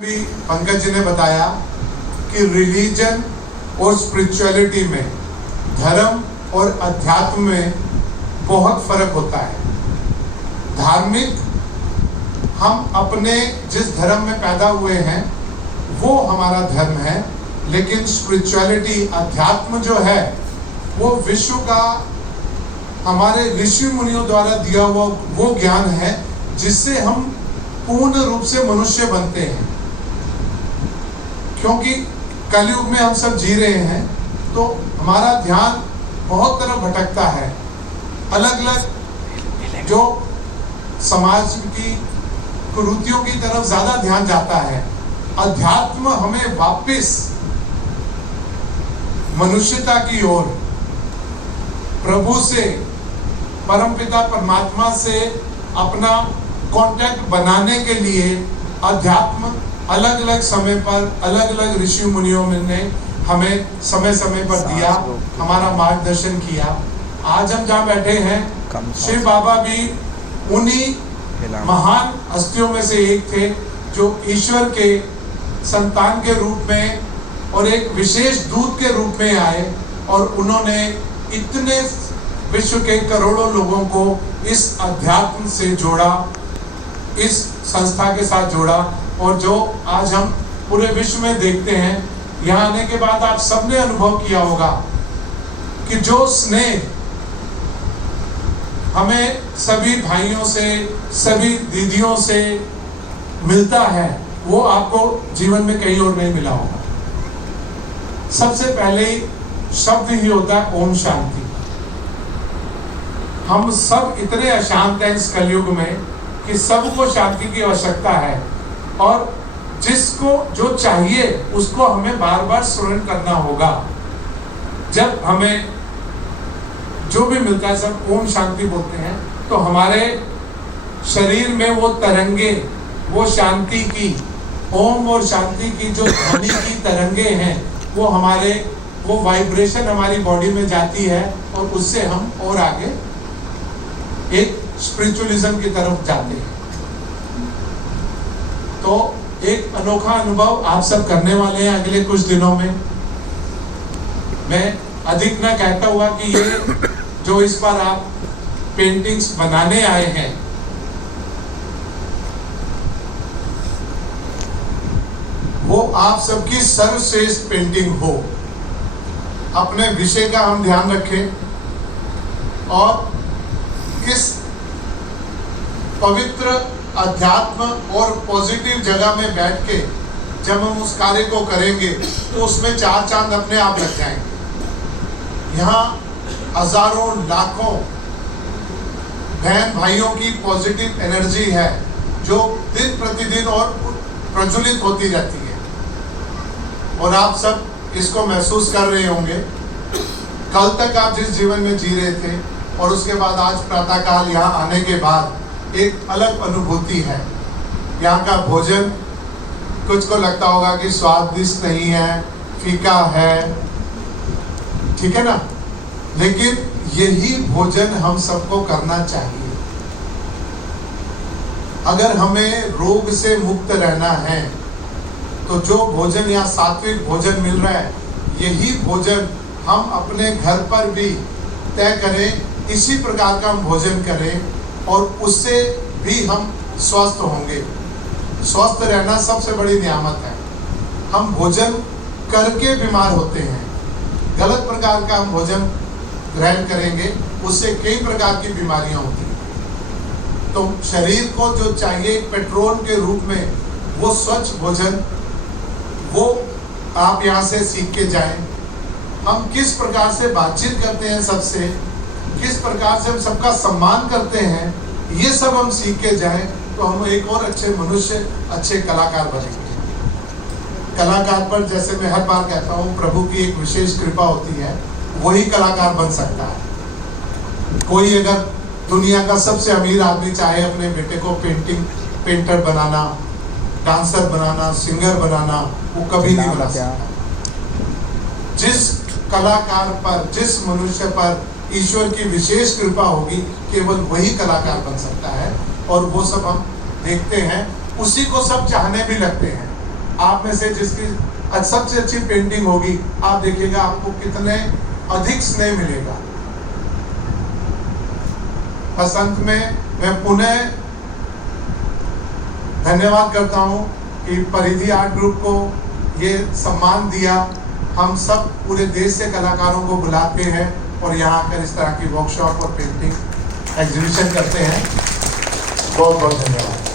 भी पंकज जी ने बताया कि रिलीजन और स्पिरिचुअलिटी में, धर्म और अध्यात्म में बहुत फर्क होता है। धार्मिक, हम अपने जिस धर्म में पैदा हुए हैं वो हमारा धर्म है, लेकिन स्पिरिचुअलिटी, अध्यात्म जो है वो विश्व का हमारे ऋषि मुनियों द्वारा दिया हुआ वो ज्ञान है जिससे हम पूर्ण रूप से मनुष्य बनते हैं। क्योंकि कलयुग में हम सब जी रहे हैं तो हमारा ध्यान बहुत तरफ भटकता है, अलग अलग जो समाज की कुरीतियों की तरफ ज्यादा ध्यान जाता है। अध्यात्म हमें वापस मनुष्यता की ओर, प्रभु से, परमपिता परमात्मा से अपना कांटेक्ट बनाने के लिए अध्यात्म अलग अलग समय पर अलग अलग ऋषि मुनियों ने हमें समय समय पर दिया, हमारा मार्गदर्शन किया। आज हम जहाँ बैठे हैं, शिव बाबा भी उन्हीं महान हस्तियों में से एक थे जो ईश्वर के संतान के रूप में और एक विशेष दूत के रूप में आए और उन्होंने इतने विश्व के करोड़ों लोगों को इस अध्यात्म से जोड़ा, इस संस्था के साथ जोड़ा। और जो आज हम पूरे विश्व में देखते हैं, यहाँ आने के बाद आप सबने अनुभव किया होगा कि जो स्नेह हमें सभी भाइयों से, सभी दीदियों से मिलता है वो आपको जीवन में कहीं और नहीं मिला होगा। सबसे पहले शब्द ही होता है ओम शांति। हम सब इतने अशांत हैं इस कलयुग में कि सबको शांति की आवश्यकता है और जिसको जो चाहिए उसको हमें बार बार स्मरण करना होगा। जब हमें जो भी मिलता है सब ओम शांति बोलते हैं तो हमारे शरीर में वो तरंगे, वो शांति की, ओम और शांति की जो ध्वनि की तरंगे हैं वो हमारे, वो वाइब्रेशन हमारी बॉडी में जाती है और उससे हम और आगे एक स्पिरिचुअलिज्म की तरफ जाते हैं। तो एक अनोखा अनुभव आप सब करने वाले हैं अगले कुछ दिनों में। मैं अधिक न कहता हुआ कि ये जो इस पर आप पेंटिंग्स बनाने आए हैं, वो आप सबकी सर्वश्रेष्ठ पेंटिंग हो। अपने विषय का हम ध्यान रखें और इस पवित्र अध्यात्म और पॉजिटिव जगह में बैठ के जब हम उस कार्य को करेंगे तो उसमें चार चांद अपने आप लग जाएंगे। यहाँ हजारों लाखों बहन भाइयों की पॉजिटिव एनर्जी है जो दिन प्रतिदिन और प्रज्वलित होती रहती है और आप सब इसको महसूस कर रहे होंगे। कल तक आप जिस जीवन में जी रहे थे और उसके बाद आज प्रातःकाल यहाँ आने के बाद एक अलग अनुभूति है। यहाँ का भोजन कुछ को लगता होगा कि स्वादिष्ट नहीं है, फीका है, ठीक है ना, लेकिन यही भोजन हम सबको करना चाहिए। अगर हमें रोग से मुक्त रहना है तो जो भोजन या सात्विक भोजन मिल रहा है, यही भोजन हम अपने घर पर भी तय करें, इसी प्रकार का हम भोजन करें और उससे भी हम स्वस्थ होंगे। स्वस्थ रहना सबसे बड़ी नियामत है। हम भोजन करके बीमार होते हैं, गलत प्रकार का हम भोजन ग्रहण करेंगे उससे कई प्रकार की बीमारियां होती हैं। तो शरीर को जो चाहिए पेट्रोल के रूप में वो स्वच्छ भोजन, वो आप यहाँ से सीख के जाएं। हम किस प्रकार से बातचीत करते हैं सबसे, किस प्रकार से हम सबका सम्मान करते हैं, ये सब हम सीख के जाएं तो हम एक और अच्छे मनुष्य, अच्छे कलाकार बनेंगे। कलाकार पर, जैसे मैं हर बार कहता हूँ, प्रभु की एक विशेष कृपा होती है, वही कलाकार बन सकता है। कोई अगर दुनिया का सबसे अमीर आदमी चाहे अपने बेटे को पेंटर बनाना, डांसर बनाना, सिंगर बनाना, वो कभी नहीं बना सकता। जिस कलाकार पर, जिस मनुष्य पर ईश्वर की विशेष कृपा होगी, केवल वही कलाकार बन सकता है। और वो सब हम देखते हैं, उसी को सब चाहने भी लगते हैं। आप में से जिसकी सबसे अच्छी पेंटिंग होगी, आप देखिएगा आपको कितने अधिक स्नेह मिलेगा। बस अंत में मैं पुनः धन्यवाद करता हूं कि परिधि आर्ट ग्रुप को ये सम्मान दिया। हम सब पूरे देश से कलाकारों को बुलाते हैं और यहाँ आकर इस तरह की वर्कशॉप और पेंटिंग एग्जीबिशन करते हैं। बहुत बहुत धन्यवाद।